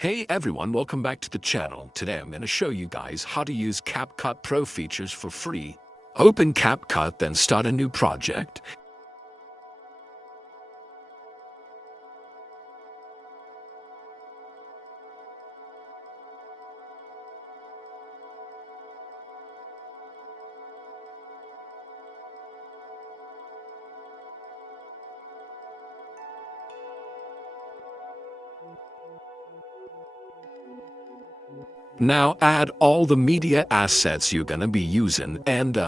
Hey everyone, welcome back to the channel. Today I'm going to show you guys how to use CapCut Pro features for free. Open CapCut, then start a new project. Now add all the media assets you're going to be using and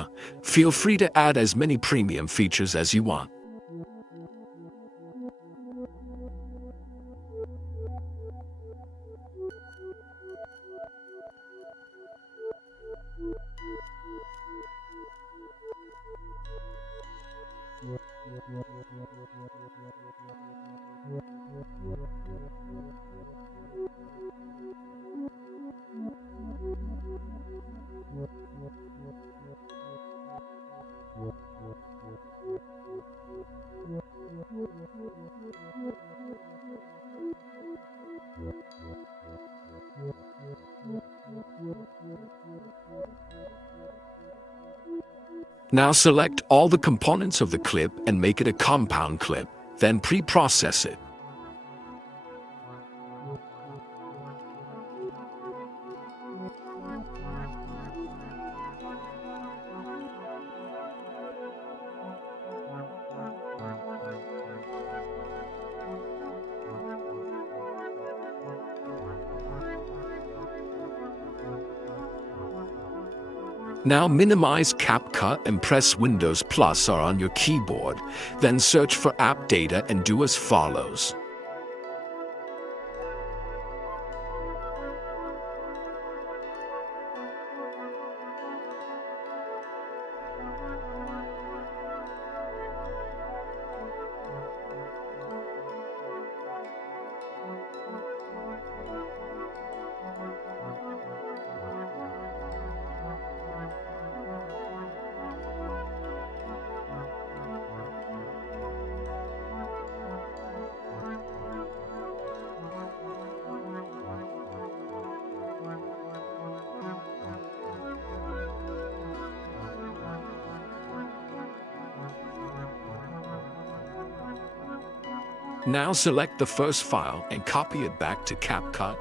feel free to add as many premium features as you want. Now select all the components of the clip and make it a compound clip, then pre-process it. Now minimize CapCut and press Windows plus R on your keyboard, then search for app data and do as follows. Now select the first file and copy it back to CapCut.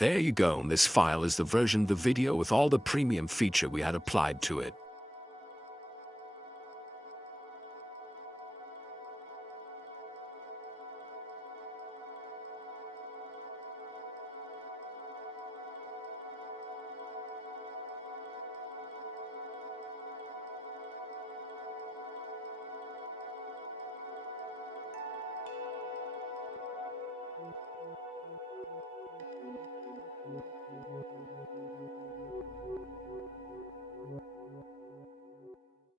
There you go, and this file is the version of the video with all the premium feature we had applied to it.